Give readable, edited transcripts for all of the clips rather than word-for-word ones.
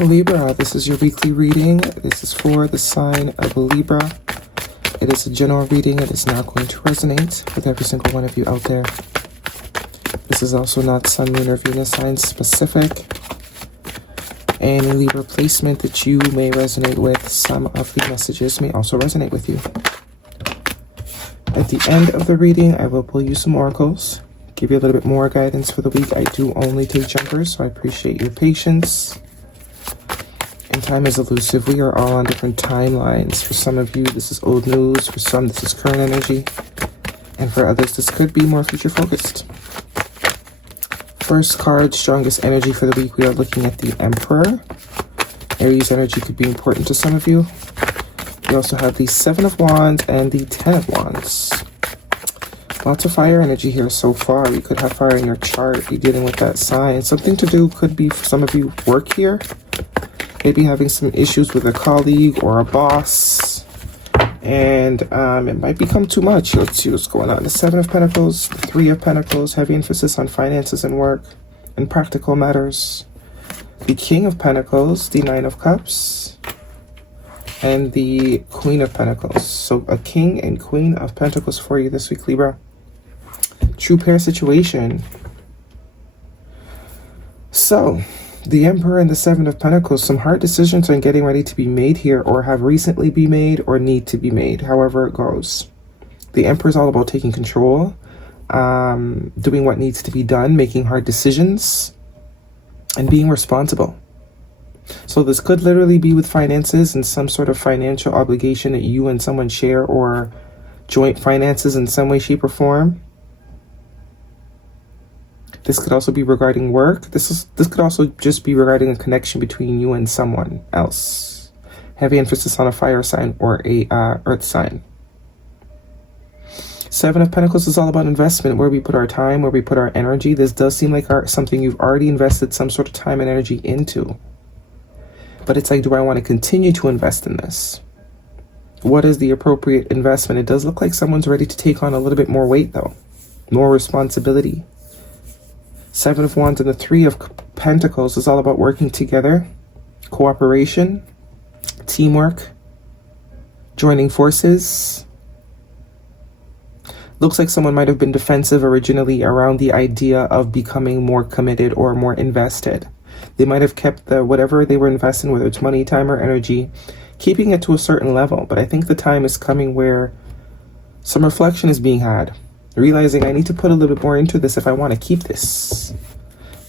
Libra, this is your weekly reading. This is for the sign of Libra. It is a general reading. It is not going to resonate with every single one of you out there. This is also not Sun, Moon, or Venus sign specific. Any Libra placement that you may resonate with, some of the messages may also resonate with you. At the end of the reading, I will pull you some oracles, give you a little bit more guidance for the week. I do only take jumpers, so I appreciate your patience. And time is elusive. We are all on different timelines. For some of you, this is old news. For some, this is current energy. And for others, this could be more future focused. First card, strongest energy for the week. We are looking at the Emperor. Aries energy could be important to some of you. We also have the 7 of Wands and the 10 of Wands. Lots of fire energy here so far. You could have fire in your chart. You're dealing with that sign. Something to do could be for some of you work here. Maybe having some issues with a colleague or a boss. And it might become too much. Let's see what's going on. The 7 of Pentacles, the 3 of Pentacles, heavy emphasis on finances and work and practical matters. The King of Pentacles, the 9 of Cups, and the Queen of Pentacles. So a King and Queen of Pentacles for you this week, Libra. True pair situation. So the Emperor and the 7 of Pentacles, some hard decisions are getting ready to be made here, or have recently been made, or need to be made, however it goes. The Emperor is all about taking control, doing what needs to be done, making hard decisions, and being responsible. So this could literally be with finances and some sort of financial obligation that you and someone share, or joint finances in some way, shape, or form. This could also be regarding work. This could also just be regarding a connection between you and someone else. Heavy emphasis on a fire sign or a earth sign. 7 of Pentacles is all about investment, where we put our time, where we put our energy. This does seem like something you've already invested some sort of time and energy into. But it's like, do I want to continue to invest in this? What is the appropriate investment? It does look like someone's ready to take on a little bit more weight, though. More responsibility. 7 of Wands and the 3 of Pentacles is all about working together, cooperation, teamwork, joining forces. Looks like someone might have been defensive originally around the idea of becoming more committed or more invested. They might have kept whatever they were investing, whether it's money, time, or energy, keeping it to a certain level. But I think the time is coming where some reflection is being had. Realizing I need to put a little bit more into this if I want to keep this.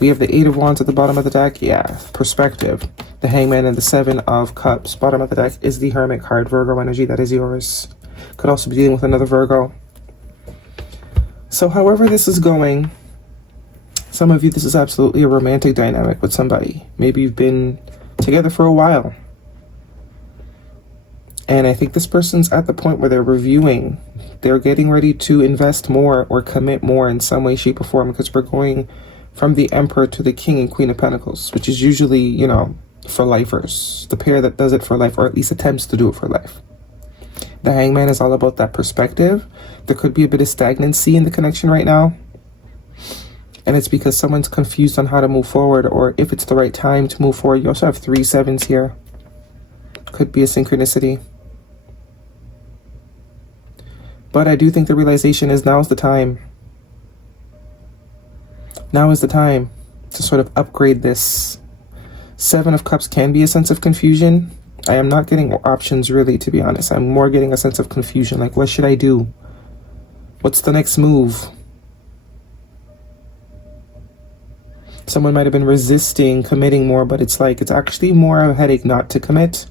We have the 8 of Wands at the bottom of the deck. Yeah, perspective. The Hangman and the 7 of Cups. Bottom of the deck is the Hermit card. Virgo energy, that is yours. Could also be dealing with another Virgo. So however this is going, some of you, this is absolutely a romantic dynamic with somebody. Maybe you've been together for a while. And I think this person's at the point where they're reviewing. They're getting ready to invest more or commit more in some way, shape, or form, because we're going from the Emperor to the King and Queen of Pentacles, which is usually, you know, for lifers. The pair that does it for life, or at least attempts to do it for life. The Hangman is all about that perspective. There could be a bit of stagnancy in the connection right now. And it's because someone's confused on how to move forward, or if it's the right time to move forward. You also have 3 sevens here. Could be a synchronicity. But I do think the realization is now's the time. Now is the time to sort of upgrade this. 7 of Cups can be a sense of confusion. I am not getting options really, to be honest. I'm more getting a sense of confusion. Like, what should I do? What's the next move? Someone might have been resisting committing more, but it's like, it's actually more of a headache not to commit,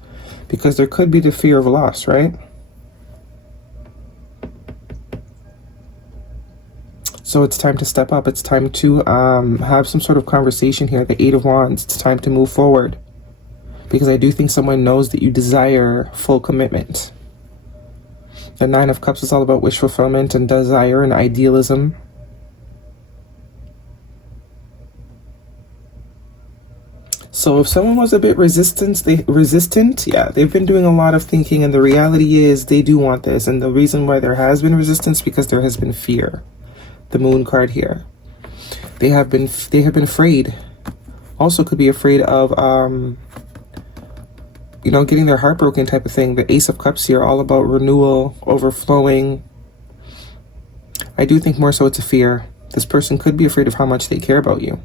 because there could be the fear of loss, right? So it's time to step up. It's time to have some sort of conversation here. The 8 of Wands, it's time to move forward. Because I do think someone knows that you desire full commitment. The 9 of Cups is all about wish fulfillment and desire and idealism. So if someone was a bit resistant, yeah, they've been doing a lot of thinking, and the reality is they do want this. And the reason why there has been resistance, because there has been fear. The Moon card here. They have been afraid. Also could be afraid of you know, getting their heart broken type of thing. The Ace of Cups here, all about renewal, overflowing. I do think more so it's a fear. This person could be afraid of how much they care about you.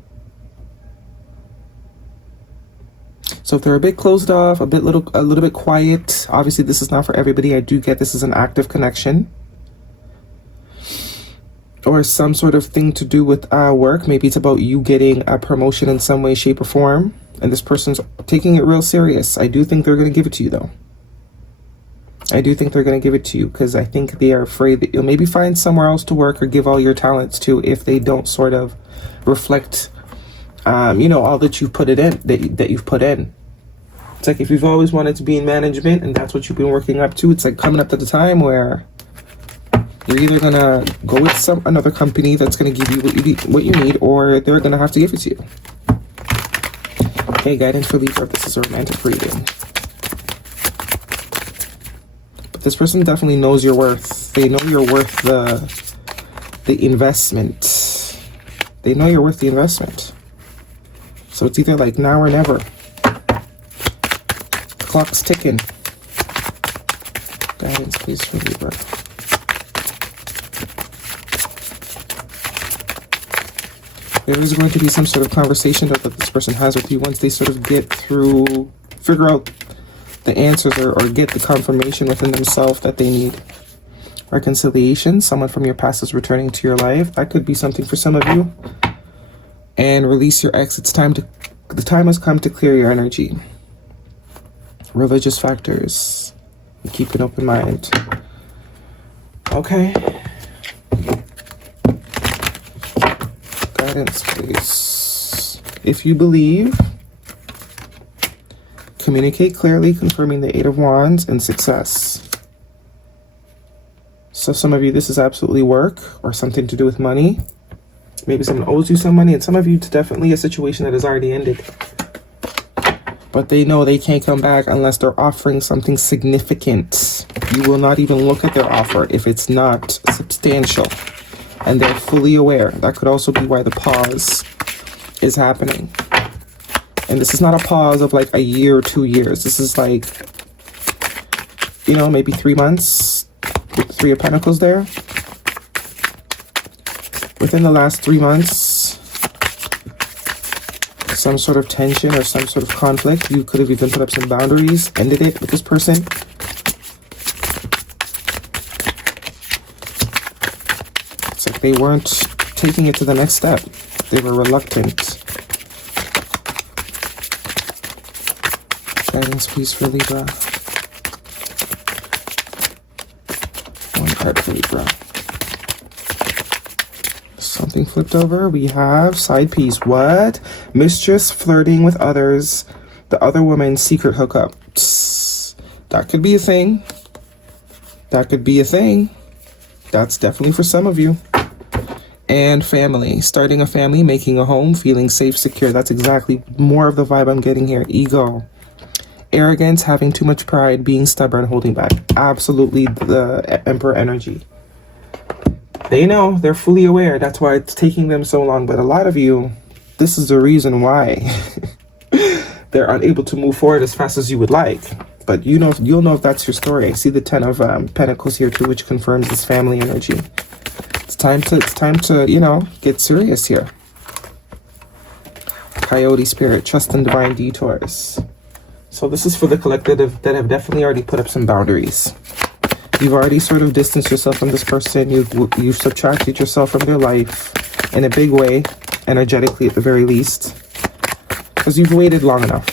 So if they're a bit closed off, a little bit quiet, obviously this is not for everybody. I do get this is an active connection. Or some sort of thing to do with work. Maybe it's about you getting a promotion in some way, shape, or form. And this person's taking it real serious. I do think they're going to give it to you, though. I do think they're going to give it to you because I think they are afraid that you'll maybe find somewhere else to work or give all your talents to if they don't sort of reflect, you know, all that you've put it in, that you've put in. It's like if you've always wanted to be in management and that's what you've been working up to, it's like coming up to the time where you're either going to go with another company that's going to give you what you need, or they're going to have to give it to you. Okay, guidance for Libra. This is a romantic reading. But this person definitely knows your worth. They know you're worth the investment. They know you're worth the investment. So it's either like now or never. Clock's ticking. Guidance, please, for Libra. There is going to be some sort of conversation that this person has with you once they sort of figure out the answers or get the confirmation within themselves that they need. Reconciliation, someone from your past is returning to your life. That could be something for some of you. And release your ex. The time has come to clear your energy. Religious factors. Keep an open mind. Okay. Guidance, please. If you believe, communicate clearly, confirming the Eight of Wands and success. So some of you, this is absolutely work or something to do with money. Maybe someone owes you some money, and some of you, it's definitely a situation that has already ended. But they know they can't come back unless they're offering something significant. You will not even look at their offer if it's not substantial. And they're fully aware. That could also be why the pause is happening. And this is not a pause of like a year or 2 years. This is like, you know, maybe 3 months. With the Three of Pentacles there. Within the last 3 months, some sort of tension or some sort of conflict. You could have even put up some boundaries, ended it with this person. It's like they weren't taking it to the next step. They were reluctant. Guidance, please, for Libra. One card for Libra. Something flipped over. We have side piece. What? Mistress flirting with others. The other woman's secret hookup. Psst. That could be a thing. That could be a thing. That's definitely for some of you. And family. Starting a family, making a home, feeling safe, secure. That's exactly more of the vibe I'm getting here. Ego. Arrogance, having too much pride, being stubborn, holding back. Absolutely the Emperor energy. They know, they're fully aware. That's why it's taking them so long. But a lot of you, this is the reason why they're unable to move forward as fast as you would like. But you know, you'll know if that's your story. I see the Ten of Pentacles here too, which confirms this family energy. It's time to, you know, get serious here. Coyote spirit, trust in divine detours. So this is for the collective that have definitely already put up some boundaries. You've already sort of distanced yourself from this person. You've subtracted yourself from their life in a big way, energetically at the very least, because you've waited long enough.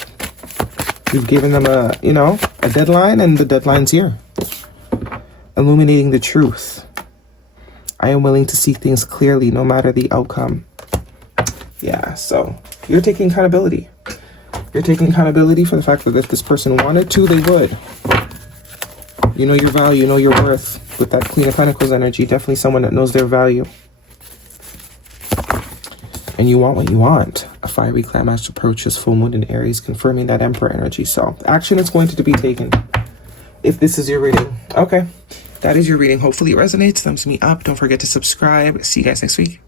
You've given them a deadline, and the deadline's here. Illuminating the truth. I am willing to see things clearly, no matter the outcome. Yeah, so you're taking accountability. You're taking accountability for the fact that if this person wanted to, they would. You know your value, you know your worth. With that Queen of Pentacles energy, definitely someone that knows their value. And you want what you want. A fiery climax approaches full moon in Aries, confirming that Emperor energy. So action is going to be taken if this is your reading. Okay, that is your reading. Hopefully it resonates. Thumbs me up. Don't forget to subscribe. See you guys next week.